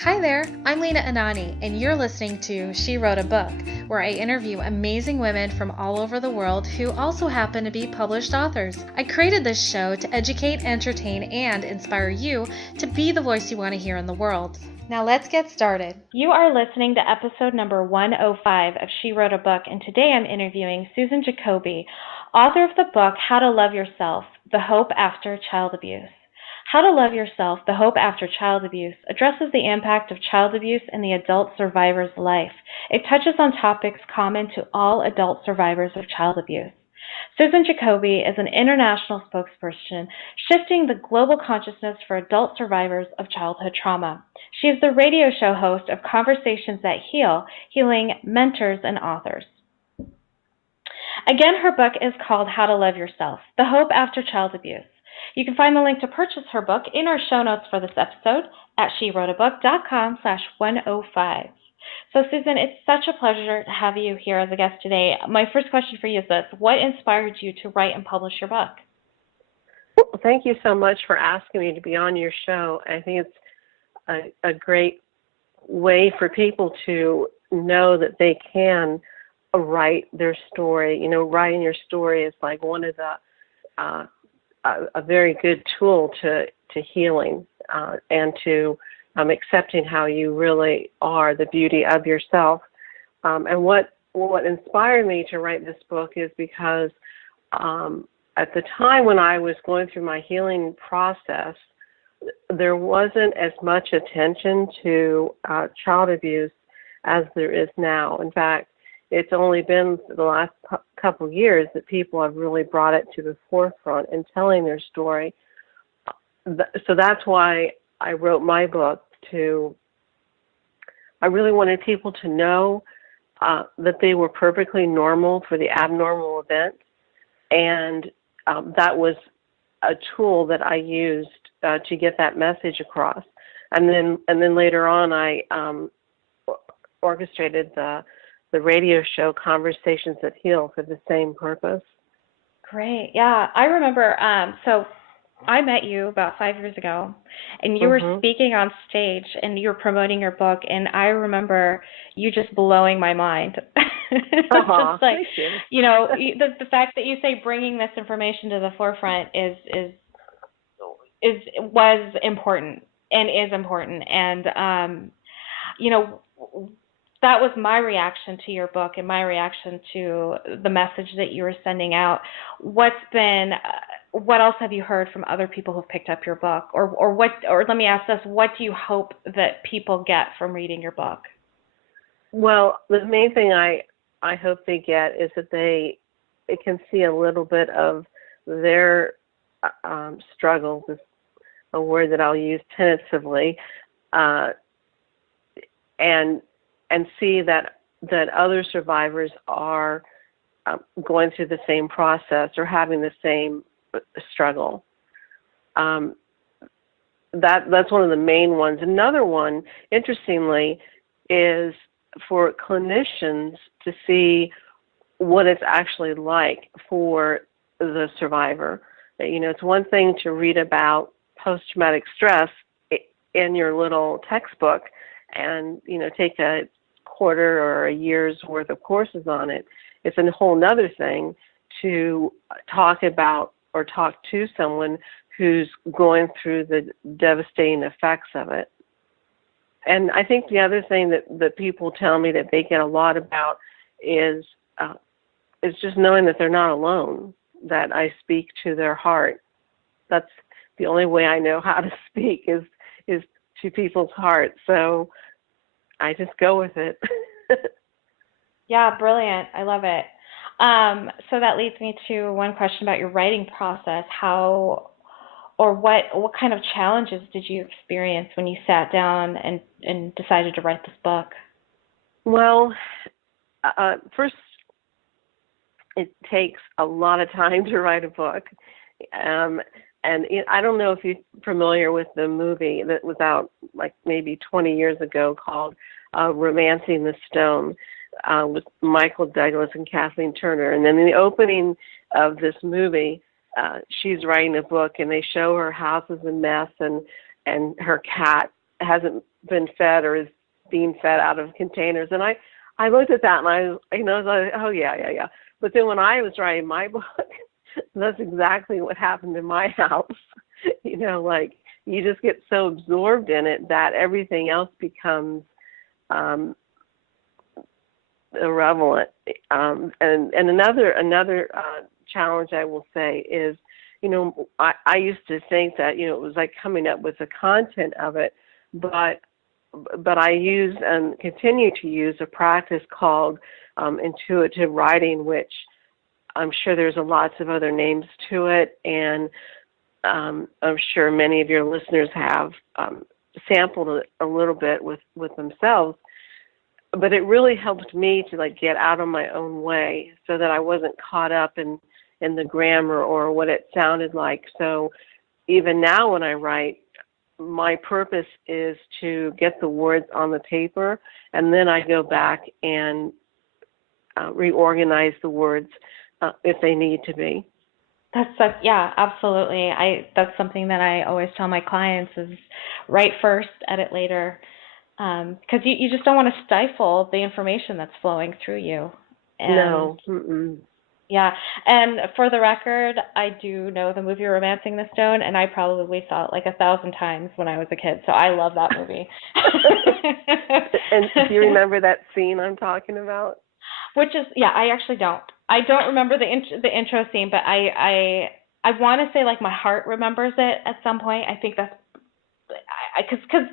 Hi there, I'm Lena Anani, and you're listening to She Wrote a Book, where I interview amazing women from all over the world who also happen to be published authors. I created this show to educate, entertain, and inspire you to be the voice you want to hear in the world. Now let's get started. You are listening to episode number 105 of She Wrote a Book, and today I'm interviewing Susan Jacobi, author of the book How to Love Yourself, The Hope After Child Abuse. How to Love Yourself, The Hope After Child Abuse addresses the impact of child abuse in the adult survivor's life. It touches on topics common to all adult survivors of child abuse. Susan Jacobi is an international spokesperson shifting the global consciousness for adult survivors of childhood trauma. She is the radio show host of Conversations That Heal, healing mentors and authors. Again, her book is called How to Love Yourself, The Hope After Child Abuse. You can find the link to purchase her book in our show notes for this episode at SheWroteABook.com/105. So, Susan, it's such a pleasure to have you here as a guest today. My first question for you is this: what inspired you to write and publish your book? Well, thank you so much for asking me to be on your show. I think it's a great way for people to know that they can write their story. You know, writing your story is like one of the a very good tool to healing and to accepting how you really are, the beauty of yourself. And what inspired me to write this book is because at the time when I was going through my healing process, there wasn't as much attention to child abuse as there is now. In fact, it's only been the last couple years that people have really brought it to the forefront in telling their story. So that's why I wrote my book. I really wanted people to know that they were perfectly normal for the abnormal event, and that was a tool that I used to get that message across. And then later on, I orchestrated the radio show Conversations That Heal for the same purpose. Great. Yeah, I remember, so I met you about 5 years ago, and you were speaking on stage, and you were promoting your book, and I remember you just blowing my mind. Just like, thank you. You know, the fact that you say bringing this information to the forefront was important and is important, and you know, that was my reaction to your book and my reaction to the message that you were sending out. What else have you heard from other people who've picked up your book, or let me ask this: what do you hope that people get from reading your book? Well, the main thing I hope they get is that they can see a little bit of their struggles, is a word that I'll use tentatively, and see that other survivors are going through the same process or having the same struggle. That's one of the main ones. Another one, interestingly, is for clinicians to see what it's actually like for the survivor. You know, it's one thing to read about post-traumatic stress in your little textbook and, you know, take a quarter or a year's worth of courses on it. It's a whole nother thing to talk about or talk to someone who's going through the devastating effects of it. And I think the other thing that people tell me that they get a lot about is just knowing that they're not alone, that I speak to their heart. That's the only way I know how to speak is to people's hearts. So I just go with it. Yeah, brilliant. I love it. So that leads me to one question about your writing process. What kind of challenges did you experience when you sat down and decided to write this book? Well, first, it takes a lot of time to write a book. And I don't know if you're familiar with the movie that was out like maybe 20 years ago called Romancing the Stone with Michael Douglas and Kathleen Turner. And then in the opening of this movie, she's writing a book, and they show her house is a mess and her cat hasn't been fed or is being fed out of containers. And I looked at that and I was like, oh yeah. But then when I was writing my book, that's exactly what happened in my house. Like you just get so absorbed in it that everything else becomes irrelevant. And another challenge I will say is, I used to think that, it was like coming up with the content of it, but I use and continue to use a practice called intuitive writing, which I'm sure there's lots of other names to it, and I'm sure many of your listeners have sampled it a little bit with themselves. But it really helped me to like get out of my own way so that I wasn't caught up in the grammar or what it sounded like. So even now when I write, my purpose is to get the words on the paper, and then I go back and reorganize the words if they need to be. Yeah, absolutely. That's something that I always tell my clients is write first, edit later, because you just don't want to stifle the information that's flowing through you. And no. Mm-mm. Yeah, and for the record, I do know the movie Romancing the Stone, and I probably saw it like 1,000 times when I was a kid, so I love that movie. And do you remember that scene I'm talking about? I actually don't. I don't remember the intro scene, but I want to say like my heart remembers it at some point. I think that's because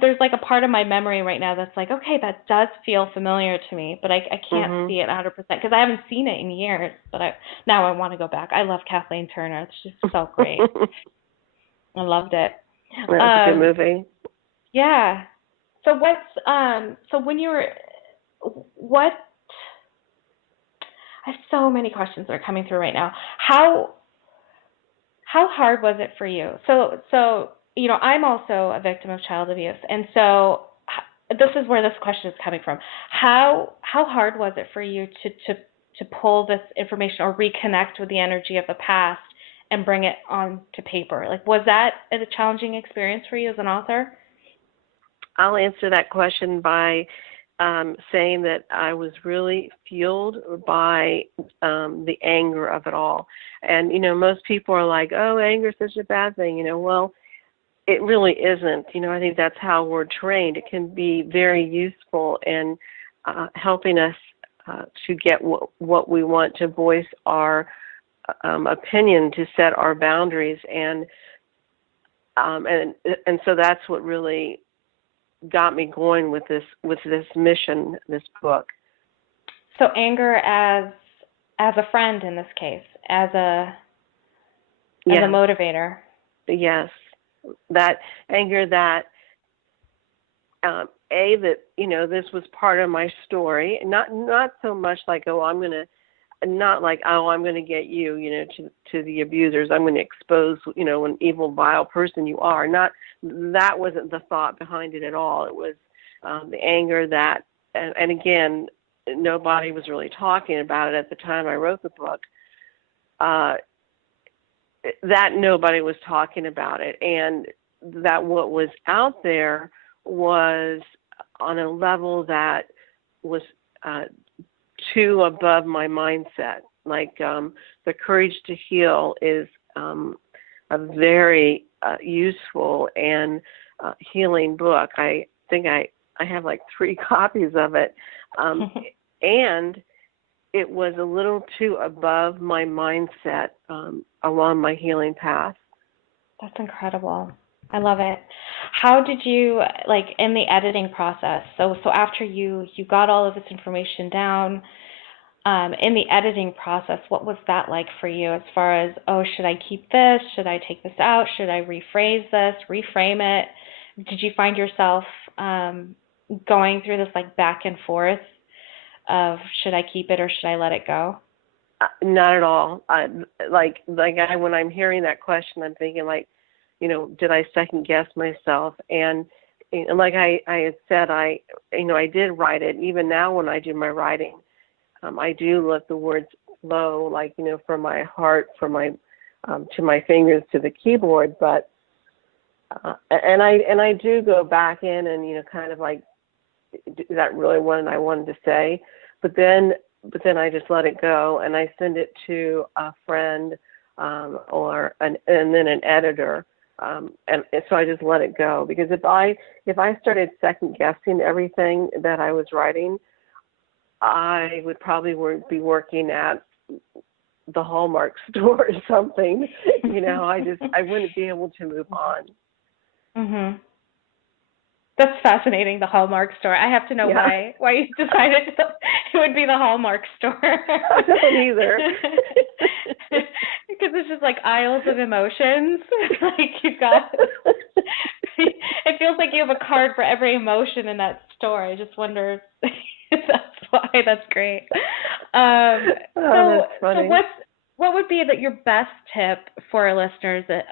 there's like a part of my memory right now that's like, okay, that does feel familiar to me, but I can't see it 100% because I haven't seen it in years. But now I want to go back. I love Kathleen Turner. She's so great. I loved it. That was a good movie. Yeah. So when you were what? I have so many questions that are coming through right now. How hard was it for you? So I'm also a victim of child abuse, and so this is where this question is coming from. How hard was it for you to pull this information or reconnect with the energy of the past and bring it onto paper? Like, was that a challenging experience for you as an author? I'll answer that question by saying that I was really fueled by the anger of it all. And, most people are like, oh, anger is such a bad thing. Well, it really isn't. I think that's how we're trained. It can be very useful in helping us to get what we want, to voice our opinion, to set our boundaries. And so that's what really got me going with this mission, this book. So anger as a friend in this case, as a motivator. Yes, that anger that this was part of my story, not so much like I'm going to get you, to the abusers. I'm going to expose, an evil, vile person you are. That wasn't the thought behind it at all. It was the anger that, and again, nobody was really talking about it at the time I wrote the book. That nobody was talking about it, and that what was out there was on a level that was too above my mindset. Like The Courage to Heal is a very useful and healing book. I think I have like 3 copies of it, and it was a little too above my mindset along my healing path. That's incredible. I love it. How did you, like, in the editing process, so after you got all of this information down, in the editing process, what was that like for you as far as, should I keep this? Should I take this out? Should I rephrase this, reframe it? Did you find yourself going through this like back and forth of should I keep it or should I let it go? Not at all. When I'm hearing that question, I'm thinking like, did I second guess myself? And like I had said, I did write it. Even now when I do my writing, I do let the words flow, like, from my heart, from my to my fingers to the keyboard. But And I do go back in and, kind of like, is that really what I wanted to say? But then I just let it go, and I send it to a friend, and then an editor. And so I just let it go, because if I started second guessing everything that I was writing, I would probably be working at the Hallmark store or something. I wouldn't be able to move on. Mhm. That's fascinating, the Hallmark store. I have to know why you decided it would be the Hallmark store. I don't either. Because it's just like aisles of emotions. Like you've got, it feels like you have a card for every emotion in that store. I just wonder if that's why. That's great. That's funny. So what would be your best tip for our listeners that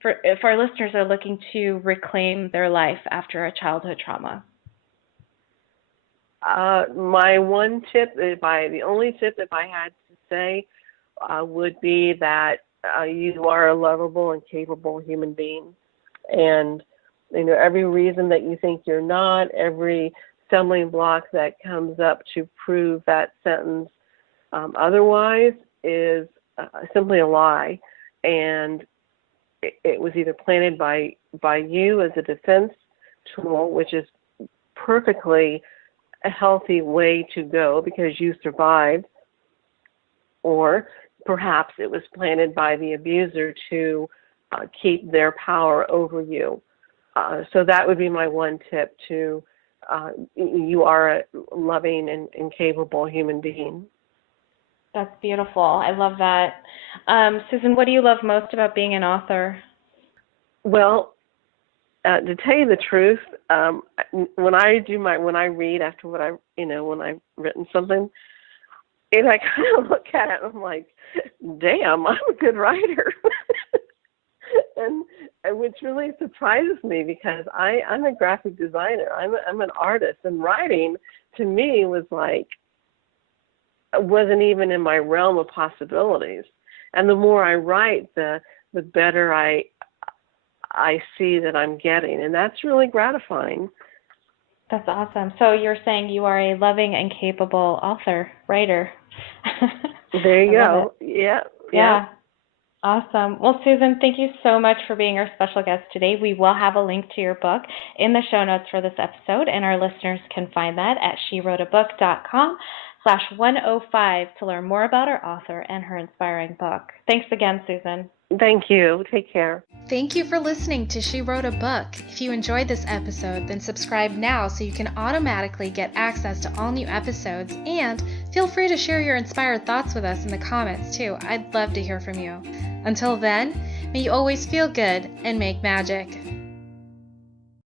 for our listeners that are looking to reclaim their life after a childhood trauma? My one tip, the only tip if I had to say, would be that you are a lovable and capable human being. And, every reason that you think you're not, every stumbling block that comes up to prove that sentence otherwise is simply a lie. And it was either planted by you as a defense tool, which is perfectly a healthy way to go because you survived, or perhaps it was planted by the abuser to keep their power over you. So that would be my one tip to you are a loving and capable human being. That's beautiful. I love that. Susan, what do you love most about being an author? Well, to tell you the truth, when I read after when I've written something, and I kind of look at it and I'm like, damn, I'm a good writer. and which really surprises me because I'm a graphic designer. I'm an artist, and writing to me wasn't even in my realm of possibilities. And the more I write, the better I see that I'm getting, and that's really gratifying. That's awesome. So you're saying you are a loving and capable writer. There you go. Yeah. Awesome. Well, Susan, thank you so much for being our special guest today. We will have a link to your book in the show notes for this episode, and our listeners can find that at SheWroteABook.com/105 to learn more about our author and her inspiring book. Thanks again, Susan. Thank you. Take care. Thank you for listening to She Wrote a Book. If you enjoyed this episode, then subscribe now so you can automatically get access to all new episodes, and feel free to share your inspired thoughts with us in the comments too. I'd love to hear from you. Until then, may you always feel good and make magic.